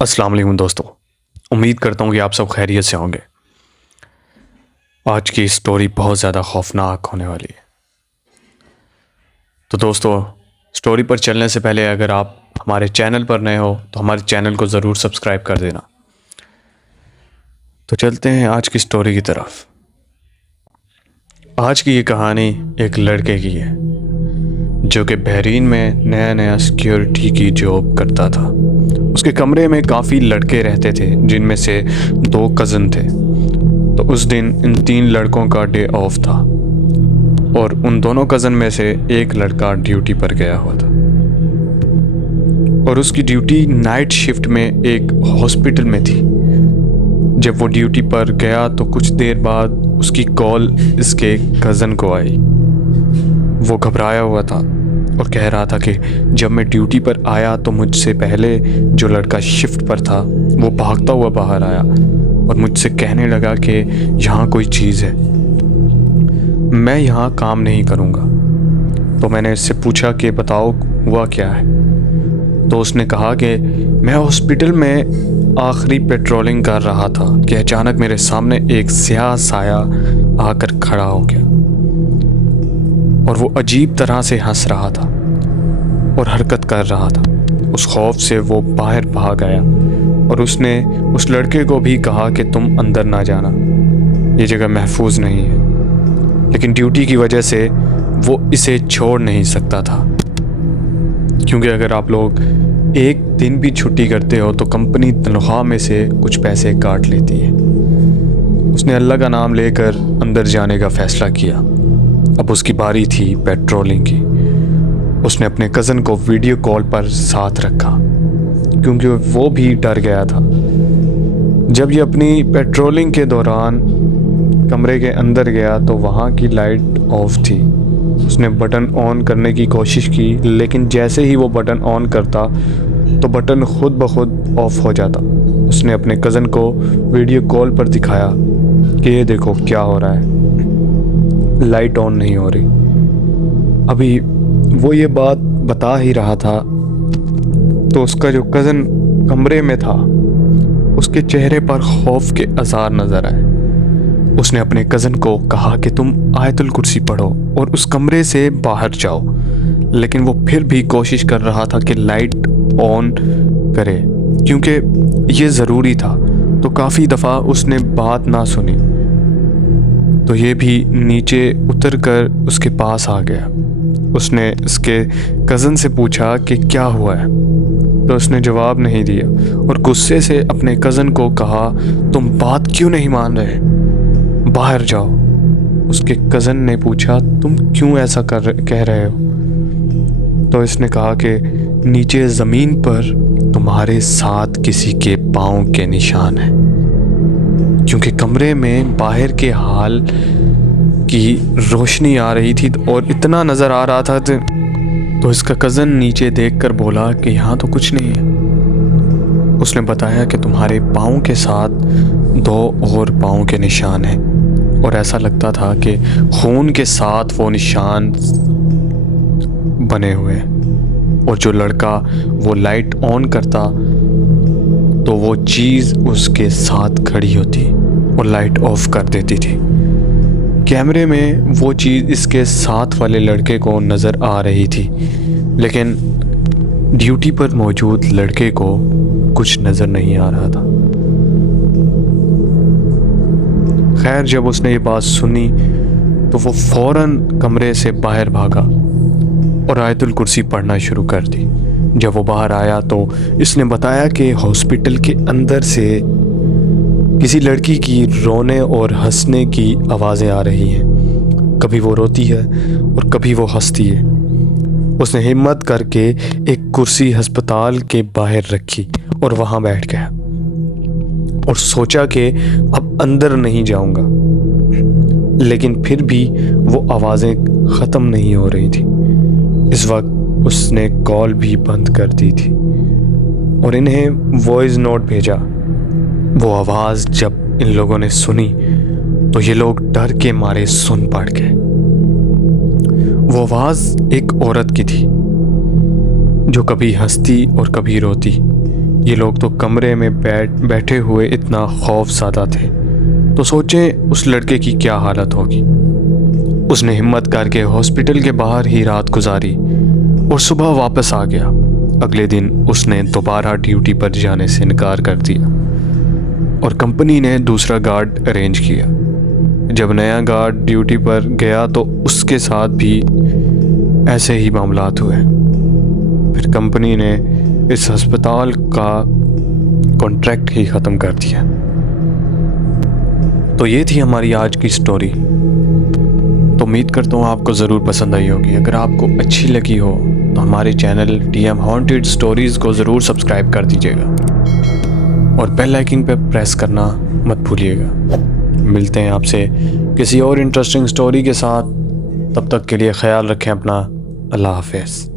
अस्सलाम वालेकुम दोस्तों, उम्मीद करता हूँ कि आप सब खैरियत से होंगे। आज की स्टोरी बहुत ज़्यादा खौफनाक होने वाली है। तो दोस्तों, स्टोरी पर चलने से पहले अगर आप हमारे चैनल पर नए हो तो हमारे चैनल को ज़रूर सब्सक्राइब कर देना। तो चलते हैं आज की स्टोरी की तरफ। आज की ये कहानी एक लड़के की है जो कि बहरीन में नया नया सिक्योरिटी की जॉब करता था। उसके कमरे में काफ़ी लड़के रहते थे, जिनमें से 2 कज़न थे। तो उस दिन इन 3 लड़कों का डे ऑफ था और उन दोनों कज़न में से एक लड़का ड्यूटी पर गया हुआ था और उसकी ड्यूटी नाइट शिफ्ट में एक हॉस्पिटल में थी। जब वो ड्यूटी पर गया तो कुछ देर बाद उसकी कॉल इसके कज़न को आई। वो घबराया हुआ था और कह रहा था कि जब मैं ड्यूटी पर आया तो मुझसे पहले जो लड़का शिफ्ट पर था वो भागता हुआ बाहर आया और मुझसे कहने लगा कि यहाँ कोई चीज़ है, मैं यहाँ काम नहीं करूँगा। तो मैंने इससे पूछा कि बताओ हुआ क्या है। तो उसने कहा कि मैं हॉस्पिटल में आखिरी पेट्रोलिंग कर रहा था कि अचानक मेरे सामने एक स्याह साया आकर खड़ा हो गया और वो अजीब तरह से हंस रहा था और हरकत कर रहा था। उस खौफ से वो बाहर भाग आया और उसने उस लड़के को भी कहा कि तुम अंदर ना जाना, ये जगह महफूज नहीं है। लेकिन ड्यूटी की वजह से वो इसे छोड़ नहीं सकता था, क्योंकि अगर आप लोग एक दिन भी छुट्टी करते हो तो कंपनी तनख्वाह में से कुछ पैसे काट लेती है। उसने अल्लाह का नाम लेकर अंदर जाने का फ़ैसला किया। अब उसकी बारी थी पेट्रोलिंग की। उसने अपने कज़न को वीडियो कॉल पर साथ रखा क्योंकि वो भी डर गया था। जब ये अपनी पेट्रोलिंग के दौरान कमरे के अंदर गया तो वहाँ की लाइट ऑफ थी। उसने बटन ऑन करने की कोशिश की, लेकिन जैसे ही वो बटन ऑन करता तो बटन खुद ब खुद ऑफ हो जाता। उसने अपने कज़न को वीडियो कॉल पर दिखाया कि ये देखो क्या हो रहा है, लाइट ऑन नहीं हो रही। अभी वो ये बात बता ही रहा था तो उसका जो कज़न कमरे में था उसके चेहरे पर खौफ के आसार नज़र आए। उसने अपने कज़न को कहा कि तुम आयतुल कुर्सी पढ़ो और उस कमरे से बाहर जाओ, लेकिन वो फिर भी कोशिश कर रहा था कि लाइट ऑन करे क्योंकि ये ज़रूरी था। तो काफ़ी दफ़ा उसने बात ना सुनी तो ये भी नीचे उतर कर उसके पास आ गया। उसने उसके कज़न से पूछा कि क्या हुआ है, तो उसने जवाब नहीं दिया और गुस्से से अपने कज़न को कहा तुम बात क्यों नहीं मान रहे, बाहर जाओ। उसके कज़न ने पूछा तुम क्यों ऐसा कह रहे हो। तो इसने कहा कि नीचे ज़मीन पर तुम्हारे साथ किसी के पाँव के निशान हैं, क्योंकि कमरे में बाहर के हाल की रोशनी आ रही थी और इतना नज़र आ रहा था। तो इसका कज़न नीचे देखकर बोला कि यहाँ तो कुछ नहीं है। उसने बताया कि तुम्हारे पाँव के साथ 2 और पाँव के निशान हैं और ऐसा लगता था कि खून के साथ वो निशान बने हुए हैं और जो लड़का वो लाइट ऑन करता तो वो चीज़ उसके साथ खड़ी होती और लाइट ऑफ कर देती थी। कैमरे में वो चीज़ इसके साथ वाले लड़के को नज़र आ रही थी, लेकिन ड्यूटी पर मौजूद लड़के को कुछ नज़र नहीं आ रहा था। खैर, जब उसने ये बात सुनी तो वो फ़ौरन कमरे से बाहर भागा और आयतुल कुर्सी पढ़ना शुरू कर दी। जब वो बाहर आया तो इसने बताया कि हॉस्पिटल के अंदर से किसी लड़की की रोने और हंसने की आवाज़ें आ रही हैं। कभी वो रोती है और कभी वो हंसती है। उसने हिम्मत करके एक कुर्सी अस्पताल के बाहर रखी और वहाँ बैठ गया और सोचा कि अब अंदर नहीं जाऊँगा, लेकिन फिर भी वो आवाज़ें ख़त्म नहीं हो रही थी। इस वक्त उसने कॉल भी बंद कर दी थी और इन्हें वॉइस नोट भेजा। वो आवाज़ जब इन लोगों ने सुनी तो ये लोग डर के मारे सुन पड़ गए। वो आवाज़ एक औरत की थी جو کبھی ہنستی اور کبھی روتی۔ یہ لوگ تو کمرے میں بیٹھے ہوئے اتنا خوف زدہ تھے، تو سوچیں اس لڑکے کی کیا حالت ہوگی۔ اس نے ہمت کر کے ہاسپٹل کے باہر ہی رات گزاری اور صبح واپس آ گیا۔ اگلے دن اس نے دوبارہ ڈیوٹی پر جانے سے انکار کر دیا اور کمپنی نے دوسرا گارڈ ارینج کیا۔ جب نیا گارڈ ڈیوٹی پر گیا تو اس کے ساتھ بھی ایسے ہی معاملات ہوئے۔ پھر کمپنی نے اس ہسپتال کا کانٹریکٹ ہی ختم کر دیا۔ تو یہ تھی ہماری آج کی سٹوری۔ تو امید کرتا ہوں آپ کو ضرور پسند آئی ہوگی۔ اگر آپ کو اچھی لگی ہو تو ہمارے چینل DM ہانٹیڈ سٹوریز کو ضرور سبسکرائب کر دیجیے گا اور بیل آئیکن پہ پریس کرنا مت بھولیے گا۔ ملتے ہیں آپ سے کسی اور انٹرسٹنگ سٹوری کے ساتھ، تب تک کے لیے خیال رکھیں اپنا۔ اللہ حافظ۔